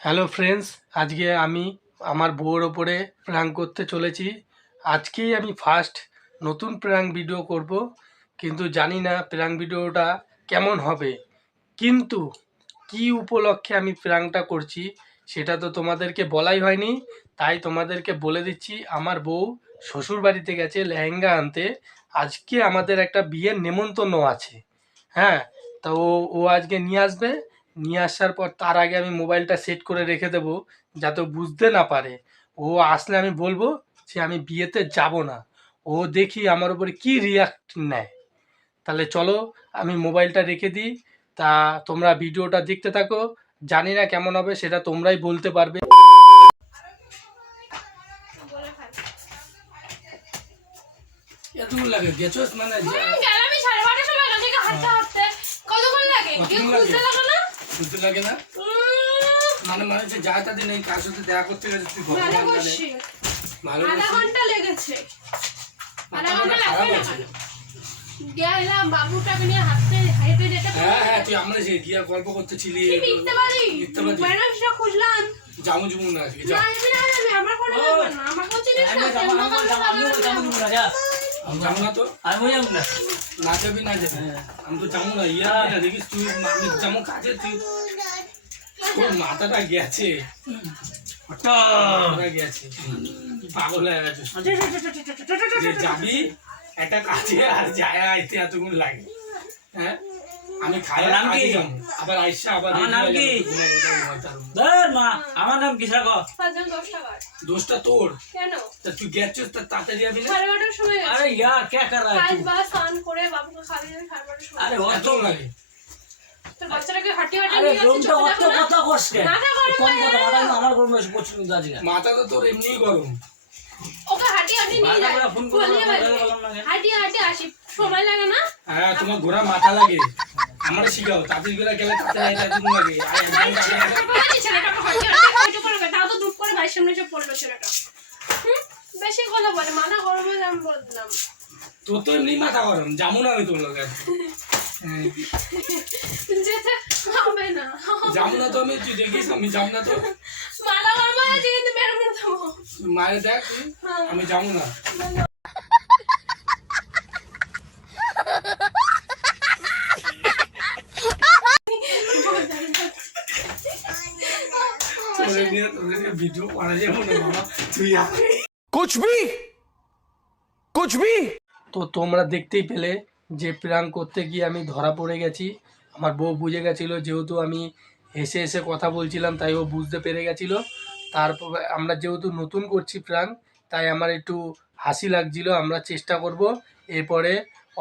Hello friends, আজকে আমি আমার বউর ওপরে প্র্যাঙ্ক করতে চলেছি। আজকেই আমি ফার্স্ট নতুন প্র্যাঙ্ক ভিডিও করব, কিন্তু জানি না প্র্যাঙ্ক ভিডিওটা কেমন হবে। কিন্তু কি উপলক্ষে আমি প্র্যাঙ্কটা করছি সেটা তো তোমাদেরকে বলাই হয়নি, তাই তোমাদেরকে বলে দিচ্ছি। আমার বউ শ্বশুর বাড়িতে গেছে লেহেঙ্গা আনতে। আজকে আমাদের একটা বিয়ের নেমন্তন্ন আছে। হ্যাঁ, তো ও আজকে নিয়ে আসবে। নিয়ে আসার পর তার আগে আমি মোবাইলটা সেট করে রেখে দেবো, যাতে বুঝতে না পারে। ও আসলে আমি বলবো যে আমি বিয়েতে যাব না। ও দেখি আমার উপরে কি রিয়াক্ট নেয়। তাহলে চলো আমি মোবাইলটা রেখে দিই। তা তোমরা ভিডিওটা দেখতে থাকো। জানি না কেমন হবে, সেটা তোমরাই বলতে পারবে। এতক্ষণ লাগে গেছো মানে আমি 12:30 সময় গেছি হাঁটতে হাঁটতে। কতক্ষণ লাগে? খুঁজতে লাগে না? বুঝতে লাগে না মানে মানে যে যা তাদের নেই কার সাথে দেখা করতে গেছে তুই ভগবান জানে। ভালো আধা ঘন্টা লেগেছে। আধা ঘন্টা লাগবে না। গেলাম বাবুটাকে নিয়ে হাঁটতে হেঁটে যেতে। হ্যাঁ তুই আমরা যে গিয়া গল্প করতেছিলি। মিথ্যে বাড়ি মানুষটা খুঁজলাম। জামু জুমু না আজকে যা। আমার কোনো ব্যাপার না। আমার কোন জিনিস না। আমি যাবো না তো। আমি যাবো না। না যাবি না যাবি। আমি তো যাবো না। ইয়া না দেখিস তুই আমি যাবো কাজে তুই। তোর মাথাটা গেছে। মাথাটা গেছে। পাগল হয়ে গেছিস। যে যাবি একটা কাজে আর যায় আইতে এতক্ষণ লাগে। হ্যাঁ আমি খাই নাম কি আবার আইসা আবার আমার নাম কি ধর মা আমার নাম কি রাখো দোষটা তোর কেন তা তুই গেছিস তা তাড়াতাড়ি যাবি না 12:30 সময় গেছে আরে यार क्या कर रहा है কাজ तू বাস স্নান করে বাবুকে খাওয়াতে যাবে 12:30 সময় अरे এত লাগে তোর বাচ্চাটাকে হাঁটি হাঁটি अरे নিয়ে আসছিস রুমটা অত কথা কষ্ট মাথা গরম কোন হয়ে কথা গেল। মাথা আমার গরম হয়েছে প্রচুর আজকে মাথা তো তোর এমনিই গরম ওকে হাঁটি হাঁটি নিয়ে যায় বারবার ফোন করে বললাম না হাঁটি হাঁটি আসি সময় লাগে না হ্যাঁ তোমার ঘোড়া মাথা লাগে আমরা শিখাও তাদের ঘোড়া গেলে তাতে এতদিন লাগে আর একদম ছেলেটাকে হাঁটি হাঁটি ওইটু করে তাও তো দুপ করে ভাইয়ের সামনে এসে পড়লো ছেলেটা বেশি কথা বলে মাথা গরম হয়ে আমি বললাম তোর তো এমনি মাথা গরম যাবো না আমি তোর লোক যেতে হবে না যাবো না তো আমি তুই দেখিস আমি যাবো না তো মাথা গরম হয়ে গেছে কিন্তু মেরে মেরে দেবো মায়ের দেখ তুই আমি যাবো না ভিডিও করা যাবে না বাবা তুই कुछ भी তো তোমরা দেখতেই পেলে যে প্র্যাঙ্ক করতে গিয়ে আমি ধরা পড়ে গেছি। আমার বউ বুঝে গেছিলো, যেহেতু আমি হেসে হেসে কথা বলছিলাম তাই ও বুঝতে পেরে গেছিলো। তারপর আমরা যেহেতু নতুন করছি প্র্যাঙ্ক, তাই আমার একটু হাসি লাগছিলো। আমরা চেষ্টা করব এরপরে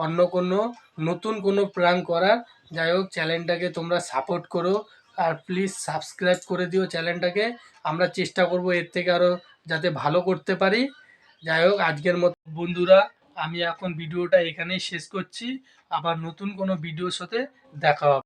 অন্য কোনো নতুন কোনো প্র্যাঙ্ক করার। যাই হোক, চ্যানেলটাকে তোমরা সাপোর্ট করো আর প্লিজ সাবস্ক্রাইব করে দিও চ্যানেলটাকে। আমরা চেষ্টা করব এর থেকে আরও যাতে ভালো করতে পারি। যাই হোক, আজকের মতো বন্ধুরা আমি এখন ভিডিওটা এখানেই শেষ করছি। আবার নতুন কোনো ভিডিওর সাথে দেখা হবে।